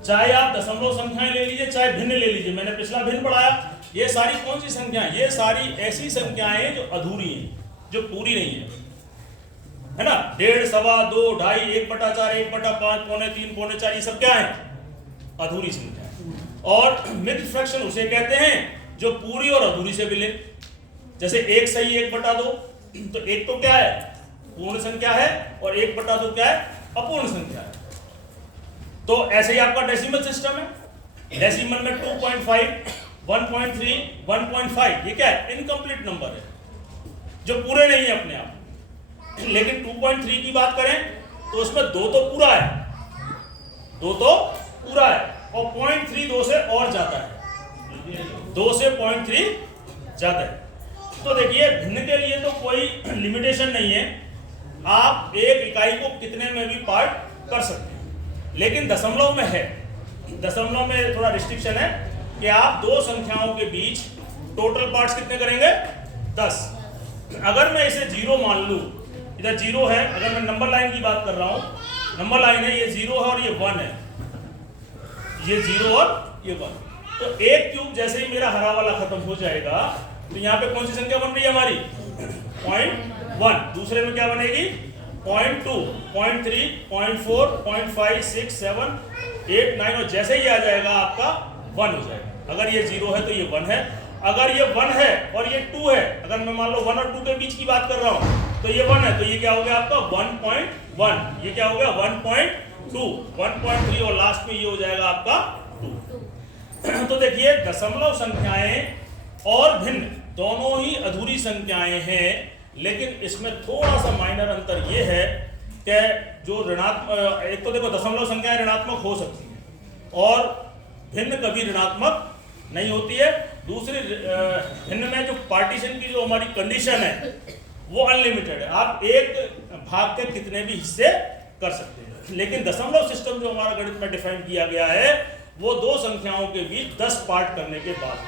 चाहे आप दशमलव संख्याएं ले लीजिए चाहे भिन्न ले लीजिए, मैंने पिछला भिन्न पढ़ाया। ये सारी कौन सी संख्याएं, ये सारी ऐसी संख्याएं जो अधूरी हैं, जो पूरी नहीं है ना। 1.5, सवा, 2, 2.5, 1/4, 1/5, पौने 3, पौने 4, ये सब क्या है? अधूरी संख्या। और मिक्स्ड फ्रैक्शन उसे कहते हैं जो पूरी और अधूरी से मिले। जैसे 1 सही 1/2, तो 1 तो क्या है? पूर्ण संख्या है, और 1/2 क्या है? अपूर्ण संख्या है। तो ऐसे ही आपका डेसिमल सिस्टम है। डेसिमल में 2.5, 1.3, 1.5 ये क्या है? इनकम्प्लीट नंबर है, जो पूरे नहीं है अपने आप। लेकिन 2.3 की बात करें तो उसमें 2 तो पूरा है, 2 तो पूरा है, और 0.3 2 से और जाता है, 2 से 0.3 जाता है। तो देखिए भिन्न के लिए तो कोई लिमिटेशन नहीं है, आप एक इकाई को कितने में भी पार्ट कर सकते हैं। लेकिन दशमलव में है, दशमलव में थोड़ा रिस्ट्रिक्शन है कि आप दो संख्याओं के बीच टोटल पार्ट्स कितने करेंगे? 10। अगर मैं इसे 0 मान लूं, इधर 0 है, अगर मैं नंबर लाइन की बात कर रहा हूं, नंबर लाइन है, ये 0 है और ये 1 है, ये 0 और ये 1, तो एक क्यूब जैसे ही मेरा हरा वाला खत्म हो जाएगा तो यहाँ पे कौन सी संख्या बन रही है हमारी? 0.1। दूसरे में क्या बनेगी? 0.2, 0.3, 0.4, 0.5, 6, 7, 8, 9, और जैसे ही आ जाएगा आपका 1 हो जाएगा। अगर ये 0 है तो ये 1 है, अगर ये 1 है और ये 2 है, अगर मैं मान लो 1 और 2 के बीच की बात कर रहा हूँ, तो ये 1 है, तो ये क्या हो गया आपका? 1.1। ये क्या हो गया? 1.2, 1.3, और लास्ट में ये हो जाएगा आपका 2। तो देखिए दशमलव संख्याएं और भिन्न दोनों ही अधूरी संख्याएं हैं, लेकिन इसमें थोड़ा सा माइनर अंतर ये है कि जो ऋणात्मक, एक तो देखो दशमलव संख्याएं ऋणात्मक हो सकती हैं और भिन्न कभी ऋणात्मक नहीं होती है। दूसरी भिन्न में जो पार्टीशन की जो हमारी कंडीशन है वो अनलिमिटेड है, आप एक भाग के कितने भी हिस्से कर सकते हैं। लेकिन दशमलव सिस्टम जो हमारा गणित में डिफाइन किया गया है वो दो संख्याओं के बीच 10 पार्ट करने के बाद।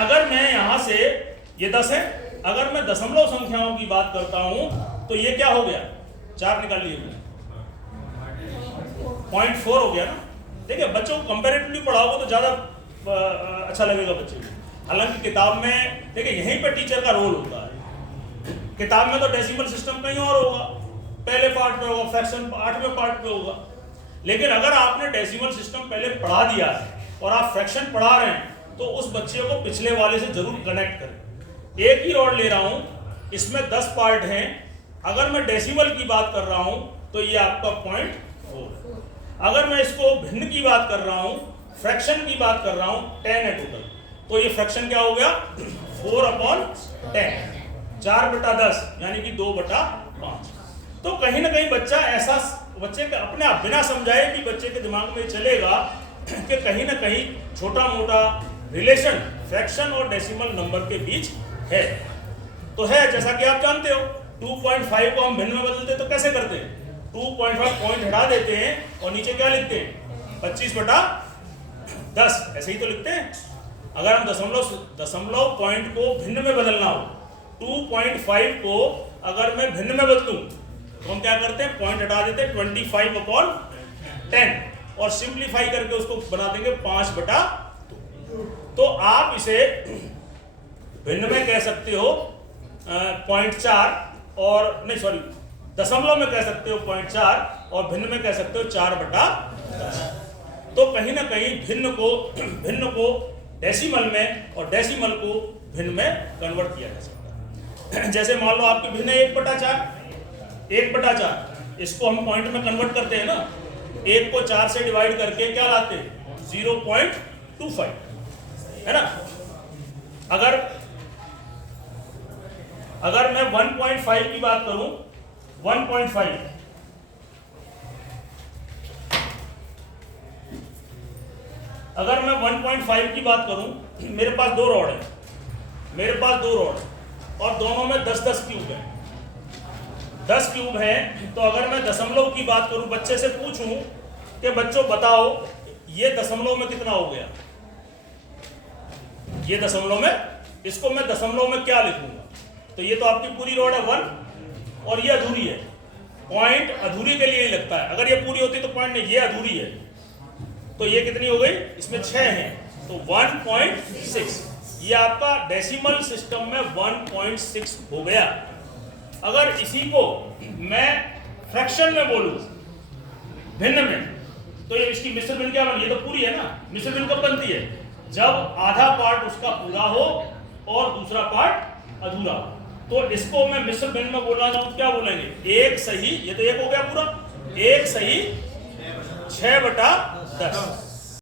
अगर मैं यहां से, ये 10 है, अगर मैं दशमलव संख्याओं की बात करता हूं तो ये क्या हो गया? 4 निकाल लिए, 0.4 हो गया ना। ठीक है, बच्चों को कंपैरेटिवली पढ़ाओगे तो ज्यादा अच्छा लगेगा बच्चे को। हालांकि किताब में देखिए यहीं पर टीचर का रोल होता है। किताब में तो डेसिमल सिस्टम कहीं और होगा, पहले पार्ट में होगा, फ्रैक्शन 8वें पार्ट में होगा। लेकिन अगर आपने डेसिमल सिस्टम पहले पढ़ा दिया है और आप फ्रैक्शन पढ़ा रहे हैं तो उस बच्चे को पिछले वाले से जरूर कनेक्ट करें। एक ही रॉड ले रहा हूं, इसमें 10 पार्ट हैं, अगर मैं डेसिमल की बात कर रहा हूं तो ये आपका 0.4। अगर मैं इसको भिन्न की बात कर रहा हूं, फ्रैक्शन की बात कर रहा हूं, 10 है टोटल, तो ये फ्रैक्शन क्या हो गया? 4/10, 4/10 यानी कि 2/5। तो कहीं ना कहीं बच्चा ऐसा, बच्चे के अपने आप बिना समझाए कि बच्चे के दिमाग में चलेगा कि कहीं ना कहीं छोटा मोटा रिलेशन फ्रैक्शन और डेसिमल नंबर के बीच है। तो है, जैसा कि आप जानते हो 2.5 को हम भिन्न में बदलते तो कैसे करते हैं? 2.5 पॉइंट हटा देते हैं और नीचे क्या लिखते हैं? 25/10, ऐसे ही तो लिखते हैं। अगर हम दशमलव पॉइंट को भिन्न में बदलना हो, 2.5 को अगर मैं भिन्न में बदलूं तो हम क्या करते हैं? पॉइंट हटा देते हैं, 25/10, और सिंप्लीफाई करके उसको बना देंगे 5/2। तो आप इसे भिन्न में कह सकते हो 0.4, और नहीं सॉरी दशमलव में कह सकते हो 0.4, और भिन्न में कह सकते हो 4/10। तो कहीं ना कहीं भिन्न को डेसिमल में और डेसिमल को भिन्न में कन्वर्ट किया जा सकता है। जैसे मान लो आपकी भिन्न 1/4, इसको हम पॉइंट में कन्वर्ट करते हैं ना, 1 को 4 से डिवाइड करके क्या लाते हैं? 0.25, है ना। अगर मैं 1.5 की बात करूं, 1.5, अगर मैं 1.5 की बात करूं, मेरे पास 2 रॉड है, और दोनों में 10-10 क्यूब है, 10 क्यूब है। तो अगर मैं दशमलव की बात करूं, बच्चे से पूछूं कि बच्चों बताओ ये दशमलव में कितना हो गया? ये दशमलव में, इसको मैं दशमलव में क्या लिखूंगा? तो ये तो आपकी पूरी रॉड है 1, और ये अधूरी है। पॉइंट अधूरी के लिए ही लगता है, अगर ये पूरी होती तो पॉइंट नहीं, ये अधूरी है। तो ये कितनी हो गई, इसमें 6 है तो 1.6, ये आपका डेसिमल सिस्टम में 1.6 हो गया। अगर इसी को मैं फ्रैक्शन में बोलूं, भिन्न में, तो ये इसकी मिश्र भिन्न क्या बनी, ये तो पूरी है ना। मिश्र भिन्न कब बनती है, जब आधा पार्ट उसका पूरा हो और दूसरा पार्ट अधूरा हो। तो इसको मैं मिश्र भिन्न में बोलना चाहूं, क्या बोलेंगे, एक सही, ये तो एक हो गया पूरा, एक सही 6/10।